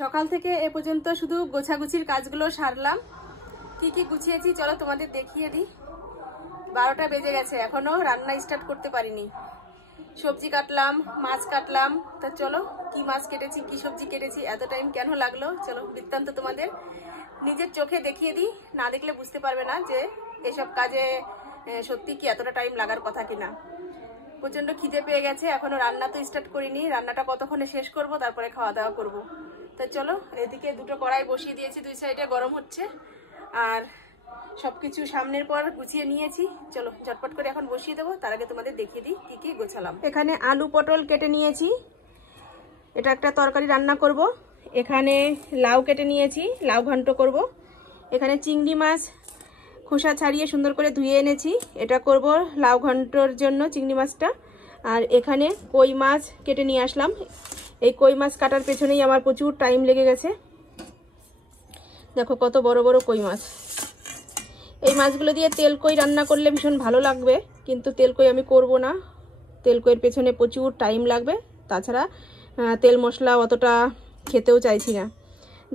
সকাল থেকে এ পর্যন্ত শুধু গোছাগুছির কাজগুলো সারলাম। কি কি গুছিয়েছি চলো তোমাদের দেখিয়ে দিই। 12টা বেজে গেছে, এখনো রান্না স্টার্ট করতে পারিনি। সবজি কাটলাম, মাছ কাটলাম। তা চলো কি মাছ কেটেছি, কি সবজি কেটেছি, এত টাইম কেন লাগলো, চলো বৃত্তান্ত তোমাদের নিজের চোখে দেখিয়ে দিই। না দেখলে বুঝতে পারবে না যে এসব কাজে সত্যি কি এতটা টাইম লাগার কথা কিনা। প্রচন্ড খিদে পেয়ে গেছে, এখনো রান্না তো স্টার্ট করিনি। রান্নাটা কতক্ষণে শেষ করব, তারপরে খাওয়া দাওয়া করব। তা চলো, এদিকে দুটো কড়াই বসিয়ে দিয়েছি, দুই সাইডে গরম হচ্ছে। আর সবকিছু সামনের পর গুছিয়ে নিয়েছি, চলো ঝটপট করে এখন বসিয়ে দেবো। তার আগে তোমাদের দেখিয়ে দিই কি কি গোছালাম। এখানে আলু পটল কেটে নিয়েছি, এটা একটা তরকারি রান্না করব। এখানে লাউ কেটে নিয়েছি, লাউ ঘন্ট করব। এখানে চিংড়ি মাছ খোসা ছাড়িয়ে সুন্দর করে ধুয়ে এনেছি, এটা করব লাউ ঘন্টর জন্য চিংড়ি মাছটা। আর এখানে কই মাছ কেটে নিয়ে আসলাম। এই কই মাছ কাটার পেছনেই আমার প্রচুর টাইম লেগে গেছে। দেখো কত বড় বড় কই মাছ। এই মাছগুলো দিয়ে তেল কই রান্না করলে ভীষণ ভালো লাগবে, কিন্তু তেল কই আমি করব না। তেল কইয়ের পেছনে প্রচুর টাইম লাগবে, তাছাড়া তেল মশলা অতটা খেতেও চাইছি না।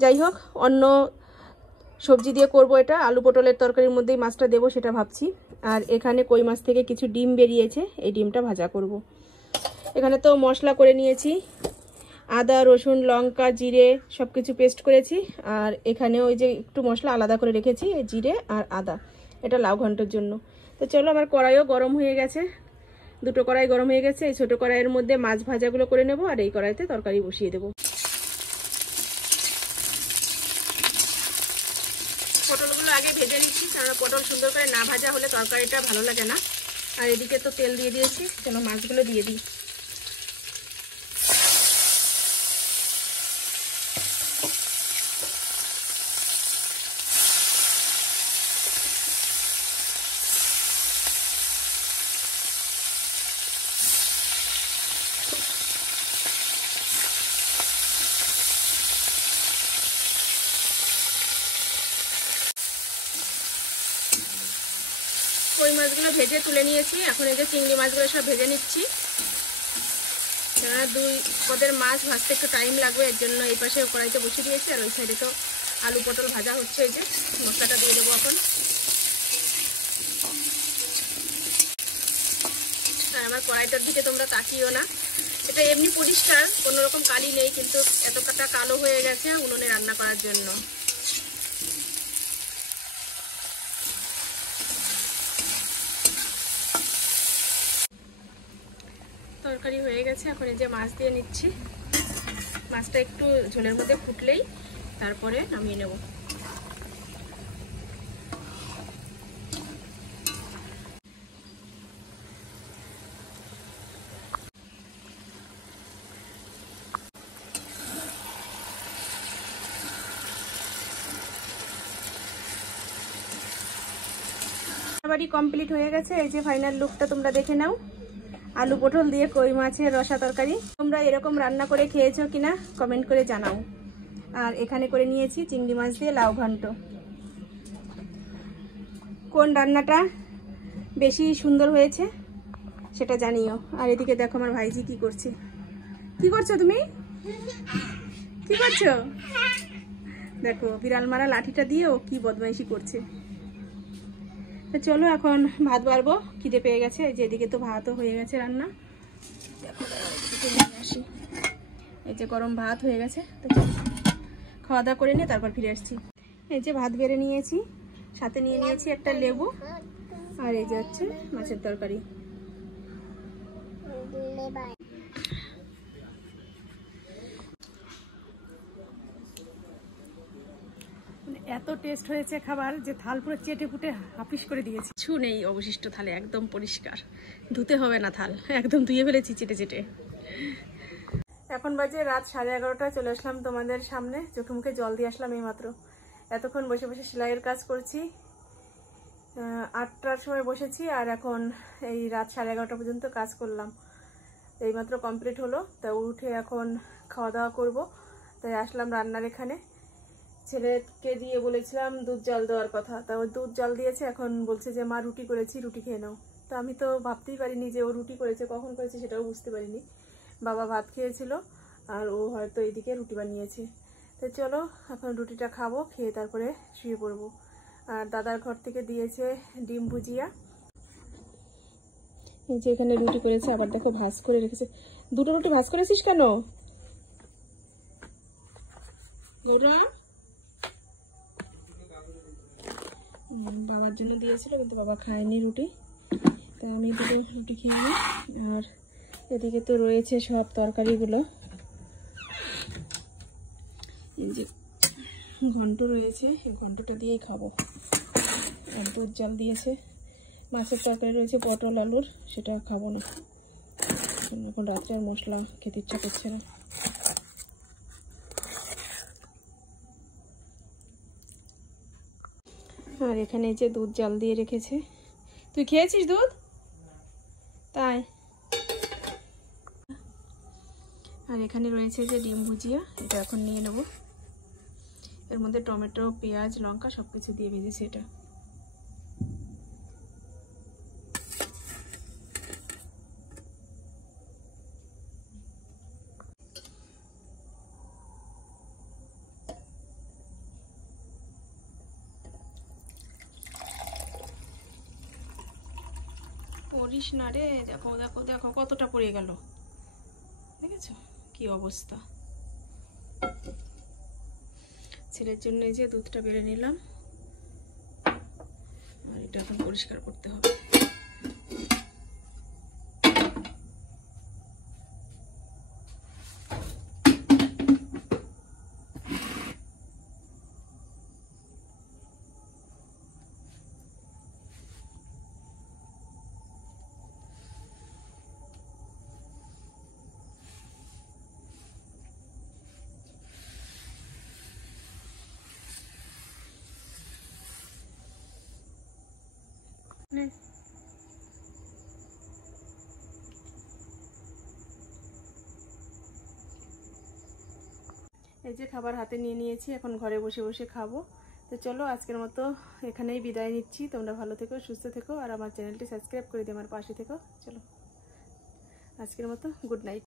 যাই হোক, অন্য সবজি দিয়ে করব এটা। আলু পটলের তরকারির মধ্যেই মাছটা দেবো সেটা ভাবছি। আর এখানে কই মাছ থেকে কিছু ডিম বেরিয়েছে, এই ডিমটা ভাজা করব। এখানে তো মশলা করে নিয়েছি, আদা রসুন লঙ্কা জিরে সব কিছু পেস্ট করেছি। আর এখানে ওই যে একটু মশলা আলাদা করে রেখেছি, জিরে আর আদা, এটা লাউ ঘন্টের জন্য। তো চলো, আমার কড়াইও গরম হয়ে গেছে, দুটো কড়াই গরম হয়ে গেছে। এই ছোটো কড়াইয়ের মধ্যে মাছ ভাজাগুলো করে নেব, আর এই কড়াইতে তরকারি বসিয়ে দেবো। পটলগুলো আগে ভেজে নিচ্ছি, কারণ পটল সুন্দর করে না ভাজা হলে তরকারিটা ভালো লাগে না। আর এদিকে তো তেল দিয়ে দিয়েছি, চলো মাছগুলো দিয়ে দিই। কই মাছগুলো ভেজে তুলে নিয়েছি, এখন এই যে চিংড়ি মাছগুলো সব ভেজে নিচ্ছি। দুই পদের মাছ ভাজতে একটু টাইম লাগবে, এর জন্য এই পাশে কড়াইতে বসিয়ে দিয়েছি। আর ওই সাইডে তো আলু পটল ভাজা হচ্ছে, এই যে মশলাটা দিয়ে দেবো এখন। আর আমার কড়াইটার দিকে তোমরা তাকিও না, এটা এমনি পরিষ্কার, কোনো রকম কালি নেই, কিন্তু এতটা কালো হয়ে গেছে উনুনে রান্না করার জন্য। তরকারি হয়ে গেছে, এখন এই যে মাছ দিয়ে নিচ্ছি। মাছটা একটু ঝোলের মধ্যে ফুটলেই তারপরে নামিয়ে নেব। বাড়ি কমপ্লিট হয়ে গেছে, এই যে ফাইনাল লুকটা তোমরা দেখে নাও। আলু পটল দিয়ে কই মাছের রসা তরকারি। তোমরা এরকম রান্না করে খেয়েছো কিনা কমেন্ট করে জানাও। আর এখানে করে নিয়েছি চিংড়ি মাছ দিয়ে লাউ ঘন্ট। কোন রান্নাটা বেশি সুন্দর হয়েছে সেটা জানিও। আর এদিকে দেখো আমার ভাইজি কি করছে। কি করছো তুমি, কি করছো? দেখো বিড়াল মারা লাঠিটা দিয়ে ও কি বদমাইশি করছে। তো চলো এখন ভাত বাড়বো, খিদে পেয়ে গেছে। এই যে এদিকে তো ভাতও হয়ে গেছে রান্না, দেখো নিয়ে আসি। এই যে গরম ভাত হয়ে গেছে, তো চলো খাওয়া দাওয়া করে নিয়ে তারপর ফিরে আসছি। এই যে ভাত বেড়ে নিয়েছি, সাথে নিয়ে নিয়েছি একটা লেবু, আর এই যে হচ্ছে মাছের তরকারি। এত টেস্ট হয়েছে খাবার যে থাল পুরো চেটে ফুটে হাফিস করে দিয়েছি। কিছু নেই অবশিষ্ট থালে, একদম পরিষ্কার, ধুতে হবে না থাল, একদম ধুয়ে ফেলেছি চেটে চেটে। এখন বাজে রাত 11:30, চলে আসলাম তোমাদের সামনে। চোখে মুখে জল দিয়ে আসলাম এইমাত্র। এতক্ষণ বসে বসে সেলাইয়ের কাজ করছি, 8টার সময় বসেছি, আর এখন এই রাত 11:30 পর্যন্ত কাজ করলাম। এইমাত্র কমপ্লিট হলো, তা উঠে এখন খাওয়া দাওয়া করব। তাই আসলাম রান্নার এখানে। ছেলেকে দিয়ে বলেছিলাম দুধ জল দেওয়ার কথা, তা ও দুধ জল দিয়েছে। এখন বলছে যে মা রুটি করেছি, রুটি খেয়ে নাও। তো আমি তো ভাবতেই পারিনি যে ও রুটি করেছে, কখন করেছে সেটাও বুঝতে পারিনি। বাবা ভাত খেয়েছিল আর ও হয়তো এইদিকে রুটি বানিয়েছে। তো চলো এখন রুটিটা খাবো, খেয়ে তারপরে শুয়ে পড়বো। আর দাদার ঘর থেকে দিয়েছে ডিম ভুজিয়া। এই যে এখানে রুটি করেছে, আবার দেখো ভাজ করে রেখেছে। দুটো রুটি ভাজ করেছিস কেন? বাবার জন্য দিয়েছিল, কিন্তু বাবা খায়নি রুটি, তাই আমি দুটো রুটি খেয়ে নিই। আর এদিকে তো রয়েছে সব তরকারিগুলো। এই যে ঘন্ট রয়েছে, এই ঘন্টটা দিয়েই খাবো। আর দুধ জল দিয়েছে। মাছের তরকারি রয়েছে পটল আলুর, সেটা খাবো না এখন, রাত্রে আর মশলা খেতে ইচ্ছা করছে না। আর এখানে যে দুধ জাল দিয়ে রেখেছে। তুই খেয়েছিস দুধ? তাই। আর এখানে রয়েছে যে ডিম ভুজিয়া, এটা এখন নিয়ে নেব। এর মধ্যে টমেটো, পেঁয়াজ, লঙ্কা সব কিছু দিয়ে ভেজেছি এটা। পড়িস না রে, দেখো দেখো দেখো কতটা পড়ে গেল, দেখেছো কি অবস্থা। ছেলের জন্য এই যে দুধটা বেড়ে নিলাম, আর এটা এখন পরিষ্কার করতে হবে। এই যে খাবার হাতে নিয়ে নিয়েছি, এখন ঘরে বসে বসে খাবো। তো চলো আজকের মতো এখানেই বিদায় নিচ্ছি। তোমরা ভালো থেকো, সুস্থ থেকো, আর আমার চ্যানেলটি সাবস্ক্রাইব করে দিও, আমার পাশে থেকো। চলো আজকের মতো গুড নাইট।